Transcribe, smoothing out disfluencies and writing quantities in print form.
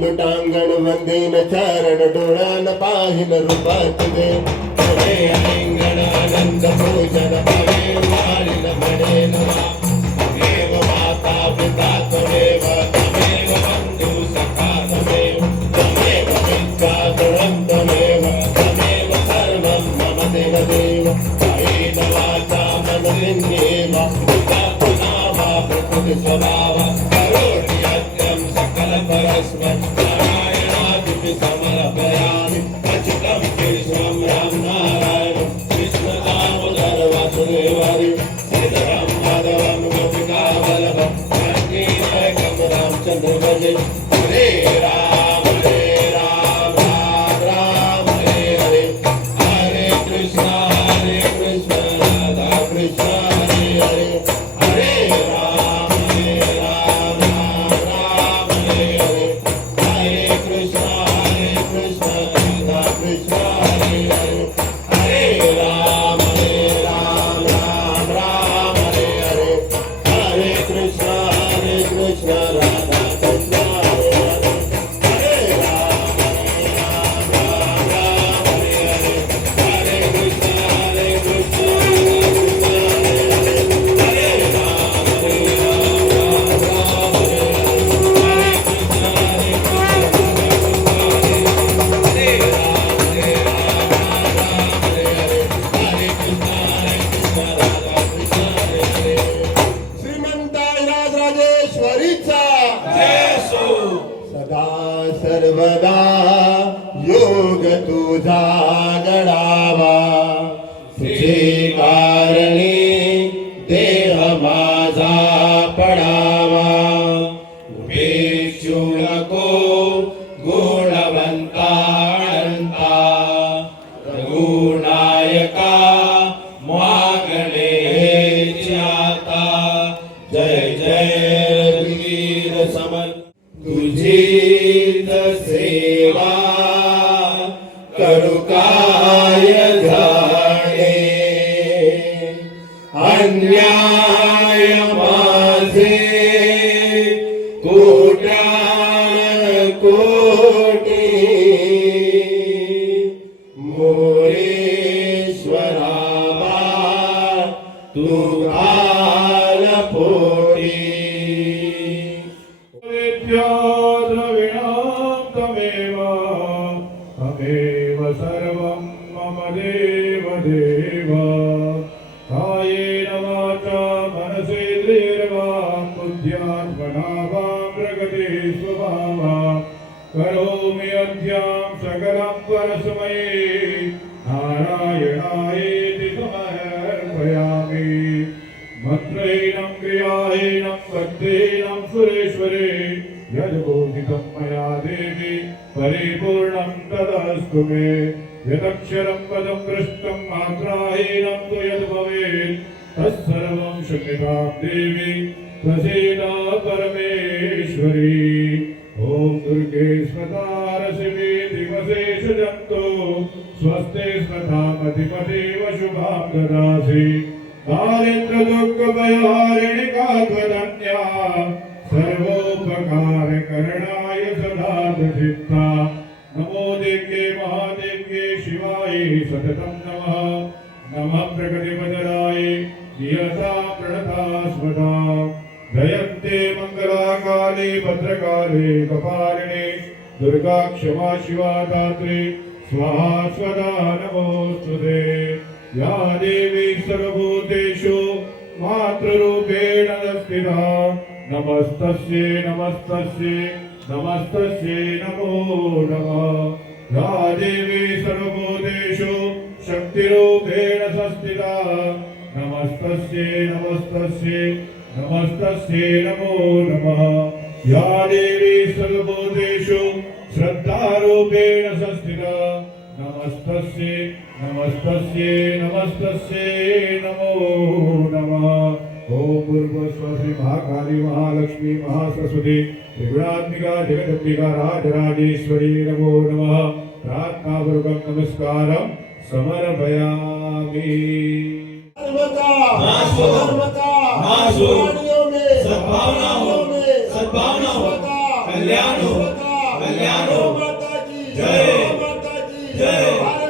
लुटांगण वंदीन चरण डोळ्यान पाहिन रूपात दे हरे ऐंगण आनंद भोजन भवे वारिल म्हणे नवा देव माता पिता त्वमेव त्वमेव बंधु सखा त्वमेव विद्या गुणं त्वमेव त्वमेव सर्वं मम देवदेव कायेन वाचा मनसेन्द्रियेण पिता प्रकृति स्वभाव करोति यज्ञं सकल परस्मै समर्पयामि अच्युतं केशवं राम नारायणं कृष्ण दामोदर वासुदेव हरि श्रीधरं माधवं गोपिका वल्लभं जानकीनायकं रामचन्द्र भजे हरे राम राम राम हरे हरे हरे कृष्ण राधा कृष्ण हरे हरे हरे राम राम राम हरे हरे हरे कृष्ण सर्वदा योग तुझा गडावा तुझे कारणे देह माझा पडावा उपेक्षू नको गुणवंता अनंता रघुनायका मागणे आता जय जय रघुवीर समर्थ तुझी सेवा करू काय झाले अन्याय माझे कोट्यान कोटी मोरेश्वरा तू घाल पोटी सर्वं मम देव देव कायेन वाचा मनसेन्द्रियैर्वा बुद्ध्यात्मना वा प्रकृते स्वभावा करोमि यद्यां सकलं परस्मै नारायणायेति समर्पयामि मन्त्रेणं क्रियाहीनं भक्तेनं सुरेश्वरे यद्बोधितं मया देवी परिपूर्णं तदस्तु मे यदक्षरं पदं पृष्टं मात्राहीनं तु यद्भवेत् तत्सर्वं क्षम्यतां देवी प्रसीदा परमेश्वरी ॐ दुर्गे स्वतारसिवे दिवसे सजन्तो स्वस्ते स्वधामधिपतेव शुभां ददासि दारिद्र्य दुःखभयहारिणि कात्वदन्या सर्वोपकार करणाय सदा प्रसिद्धा नमो देव्ये महादेव्ये शिवाय सततं नमः नमः प्रकृतिपतराय नियता प्रणता स्वदा जयन्ते मंगलाकाले भद्रकाले कपालिने दुर्गा क्षमा शिवा दात्री स्वाहा स्वदा नमोस्तुते या देवी सर्वभूतेषु मातृरूपेण स्थिता नमस्तस्यै नमस्तस्यै नमस्तस्यै नमो नमः या देवी सर्वभूतेषु शक्तिरूपेण संस्थिता नमस्तस्यै नमस्तस्यै नमस्तस्यै नमो नमः या देवी सर्वभूतेषु श्रद्धारूपेण संस्थिता नमस्तस्यै नमस्तस्यै नमस्तस्यै नमो नमः ओम पूर्वस्व श्री महाकाली महालक्ष्मी महासरस्वती त्रिगुणात्मिका जगदम्बिका राजराजेश्वरी नमो नमः प्रार्थनापूर्वक नमस्कारं समर्पयामि। सद्भावना हो, कल्याण हो, कल्याण हो। जय जय